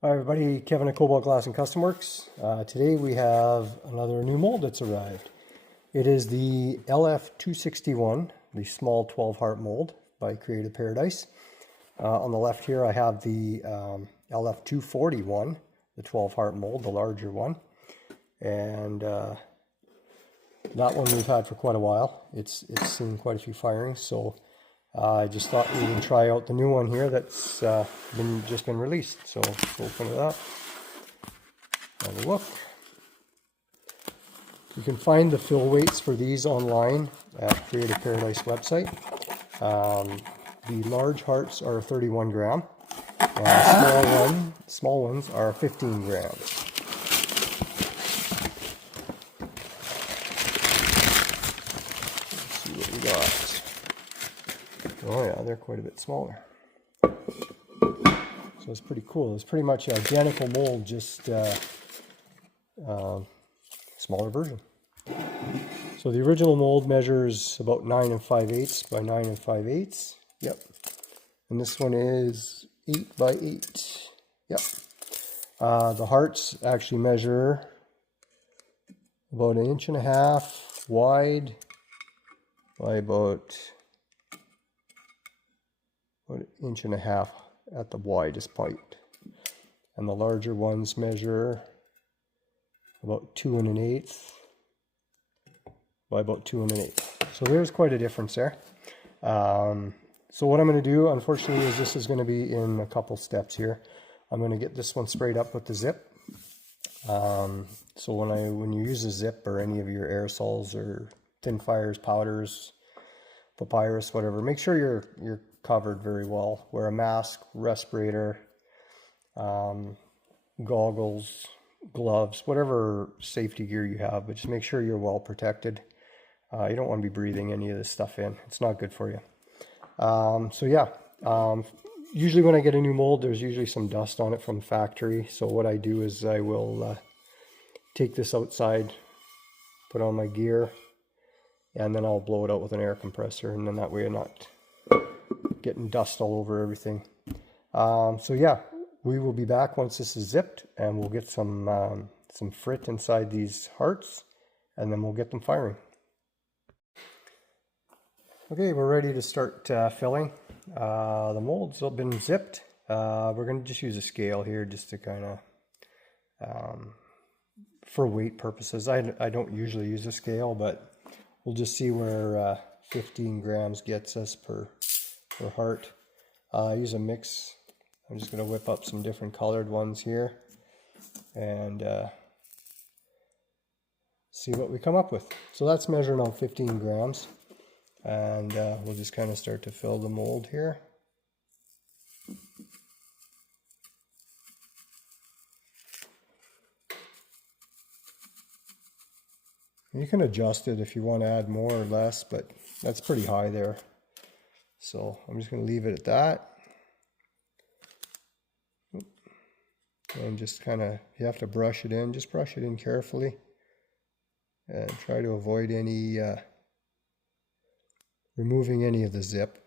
Hi everybody, Kevin at Cobalt Glass and Custom Works. Today we have another new mold that's arrived. It is the LF261, the small 12 heart mold by Creative Paradise. On the left here I have the LF241, the 12 heart mold, the larger one. And that one we've had for quite a while. It's seen quite a few firings, so I just thought we would try out the new one here that's just been released. So let's open it up, have a look. You can find the fill weights for these online at Creative Paradise website. The large hearts are 31 gram, and small ones are 15 grams. Let's see what we got. Oh yeah, they're quite a bit smaller. So it's pretty cool. It's pretty much an identical mold, just smaller version. So the original mold measures about 9 5/8 by 9 5/8. Yep. And this one is 8 by 8. Yep. The hearts actually measure about 1.5 inches wide by about 1.5 inches at the widest point. And the larger ones measure about 2 1/8 by about 2 1/8. So there's quite a difference there. So what I'm going to do, unfortunately, is this is going to be in a couple steps here. I'm going to get this one sprayed up with the Zyp. So when you use a Zyp or any of your aerosols or thin fires, powders, papyrus, whatever, make sure you're covered very well. Wear a mask, respirator, goggles, gloves, whatever safety gear you have, but just make sure you're well protected. You don't want to be breathing any of this stuff in. It's not good for you. So yeah, usually when I get a new mold, there's usually some dust on it from the factory. So what I do is I will take this outside, put on my gear, and then I'll blow it out with an air compressor, and then that way I'm not getting dust all over everything. So yeah, we will be back once this is zipped, and we'll get some frit inside these hearts, and then we'll get them firing. Okay, we're ready to start filling. The molds have been zipped. We're going to just use a scale here just to kind of, for weight purposes. I don't usually use a scale, but we'll just see where 15 grams gets us per heart. I use a mix. I'm just going to whip up some different colored ones here and see what we come up with. So that's measuring on 15 grams. And we'll just kind of start to fill the mold here. You can adjust it if you want to add more or less, but that's pretty high there. So I'm just going to leave it at that. And just kind of, if you have to brush it in, just brush it in carefully. And try to avoid any removing any of the zip.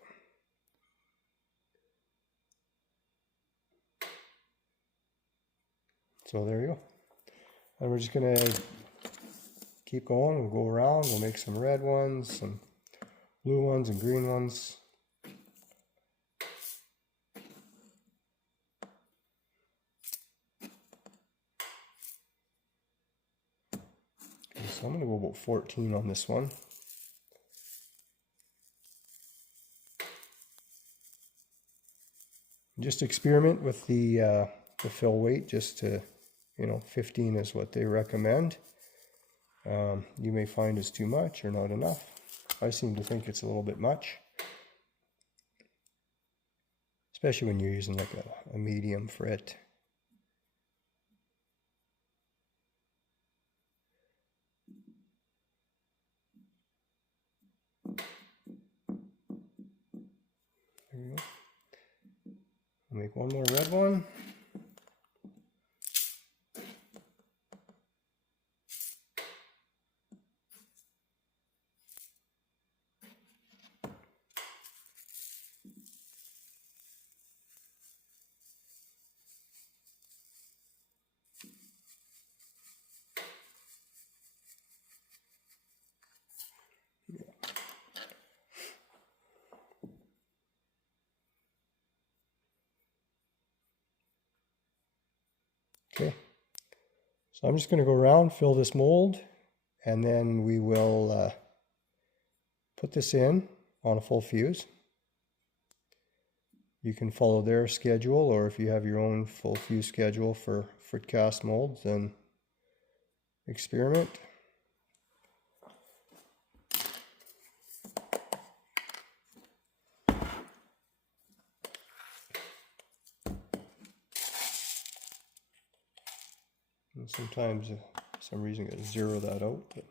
So there you go. And we're just going to keep going. We'll go around. We'll make some red ones, some blue ones, and green ones. Okay, so I'm going to go about 14 on this one. Just experiment with the fill weight, just to, 15 is what they recommend. You may find it's too much or not enough. I seem to think it's a little bit much, especially when you're using like a medium frit. There you go. I'll make one more red one. So I'm just going to go around, fill this mold, and then we will put this in on a full fuse. You can follow their schedule, or if you have your own full fuse schedule for frit cast molds, then experiment. And sometimes, for some reason, you got to zero that out. But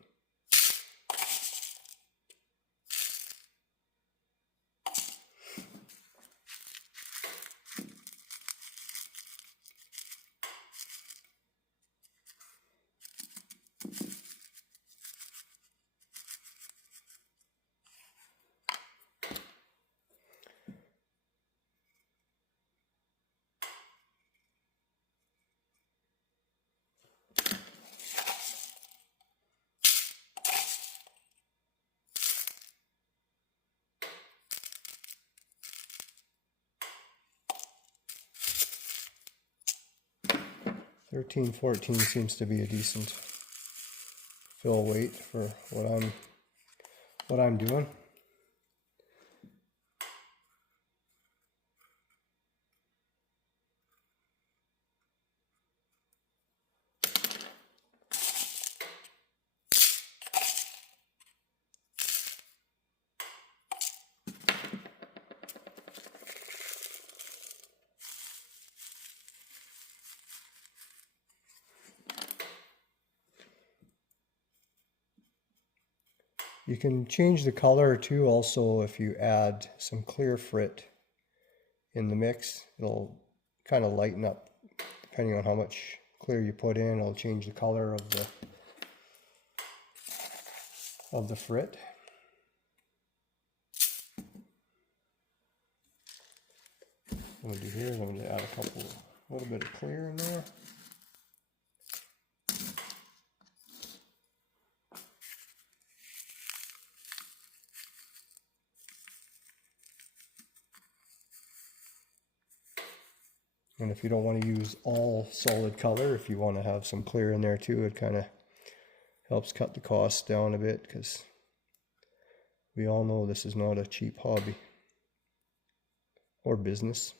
$13, $14 seems to be a decent fill weight for what I'm doing. You can change the color too also if you add some clear frit in the mix. It'll kind of lighten up depending on how much clear you put in. It'll change the color of the frit. What I'm going to do here is I'm going to add a little bit of clear in there. And if you don't want to use all solid color, if you want to have some clear in there too, it kind of helps cut the costs down a bit, because we all know this is not a cheap hobby or business.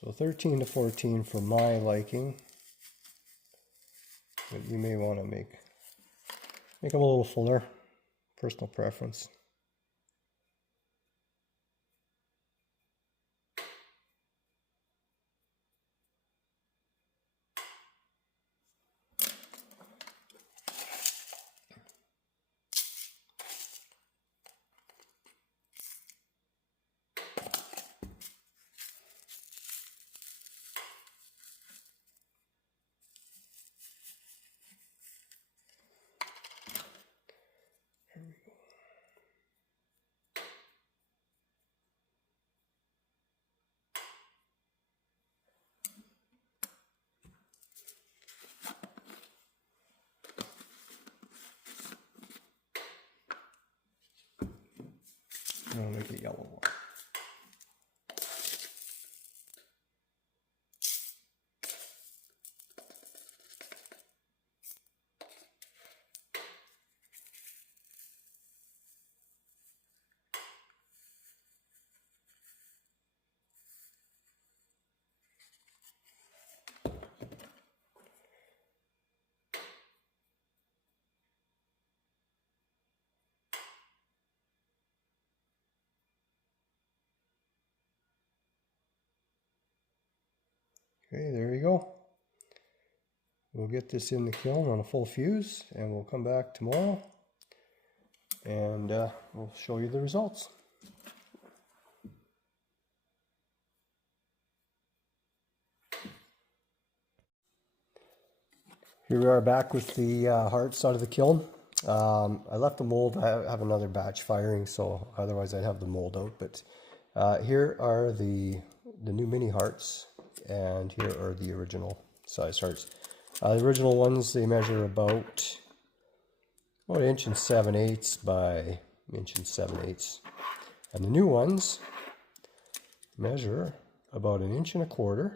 So 13 to 14 for my liking, but you may want to make them a little fuller, personal preference. We'll make a yellow one. Okay, there you go. We'll get this in the kiln on a full fuse, and we'll come back tomorrow and we'll show you the results. Here we are back with the hearts out of the kiln. I left the mold. I have another batch firing, so otherwise I'd have the mold out. But here are the new mini hearts, and here are the original size hearts. The original ones, they measure about 1 7/8 inches by 1 7/8 inches. And the new ones measure about 1 1/4 inches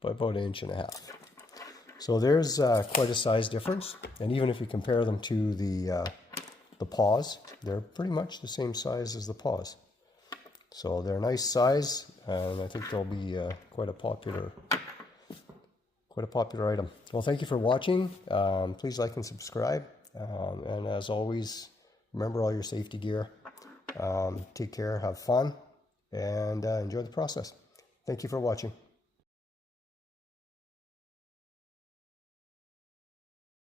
by about 1.5 inches. So there's quite a size difference. And even if you compare them to the paws, they're pretty much the same size as the paws. So they're a nice size, and I think they'll be quite a popular item. Well, thank you for watching. Please like and subscribe. And as always, remember all your safety gear. Take care, have fun, and enjoy the process. Thank you for watching.